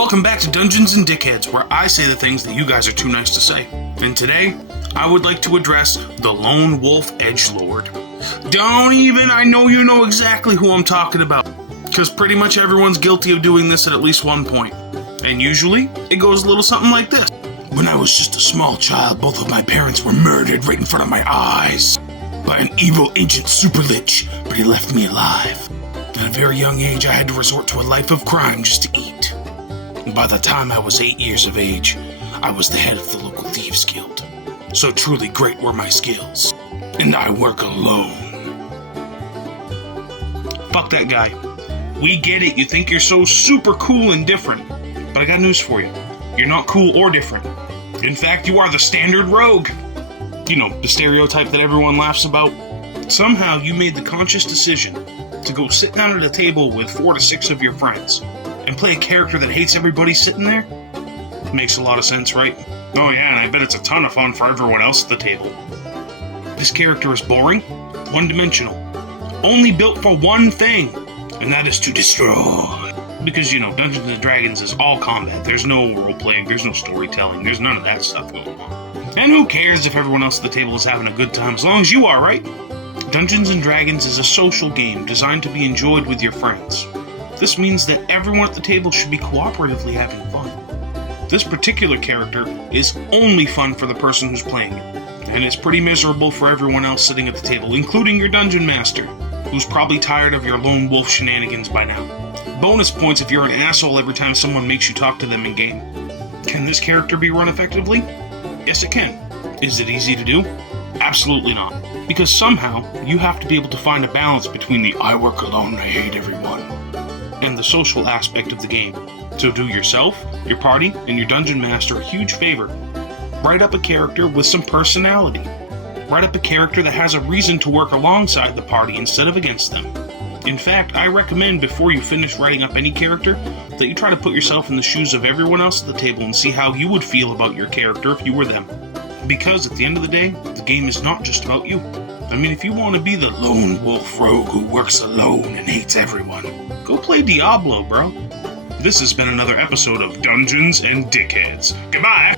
Welcome back to Dungeons and Dickheads, where I say the things that you guys are too nice to say. And today, I would like to address the lone wolf edgelord. I know you know exactly who I'm talking about, because pretty much everyone's guilty of doing this at least one point. And usually, it goes a little something like this. When I was just a small child, both of my parents were murdered right in front of my eyes by an evil ancient super lich, but he left me alive. At a very young age, I had to resort to a life of crime just to eat. And by the time I was 8 years of age, I was the head of the local thieves guild. So truly great were my skills. And I work alone. Fuck that guy. We get it, you think you're so super cool and different. But I got news for you. You're not cool or different. In fact, you are the standard rogue. You know, the stereotype that everyone laughs about. Somehow you made the conscious decision to go sit down at a table with 4 to 6 of your friends and play a character that hates everybody sitting there? Makes a lot of sense, right? Oh yeah, and I bet it's a ton of fun for everyone else at the table. This character is boring, one-dimensional, only built for one thing, and that is to destroy. Because, you know, Dungeons & Dragons is all combat. There's no role-playing, there's no storytelling, there's none of that stuff going on. And who cares if everyone else at the table is having a good time, as long as you are, right? Dungeons & Dragons is a social game designed to be enjoyed with your friends. This means that everyone at the table should be cooperatively having fun. This particular character is only fun for the person who's playing it, and it's pretty miserable for everyone else sitting at the table, including your dungeon master, who's probably tired of your lone wolf shenanigans by now. Bonus points if you're an asshole every time someone makes you talk to them in-game. Can this character be run effectively? Yes, it can. Is it easy to do? Absolutely not. Because somehow, you have to be able to find a balance between the I work alone, I hate everyone, and the social aspect of the game. So do yourself, your party, and your dungeon master a huge favor. Write up a character with some personality. Write up a character that has a reason to work alongside the party instead of against them. In fact, I recommend before you finish writing up any character, that you try to put yourself in the shoes of everyone else at the table and see how you would feel about your character if you were them. Because at the end of the day, the game is not just about you. I mean, if you want to be the lone wolf rogue who works alone and hates everyone, go play Diablo, bro. This has been another episode of Dungeons and Dickheads. Goodbye!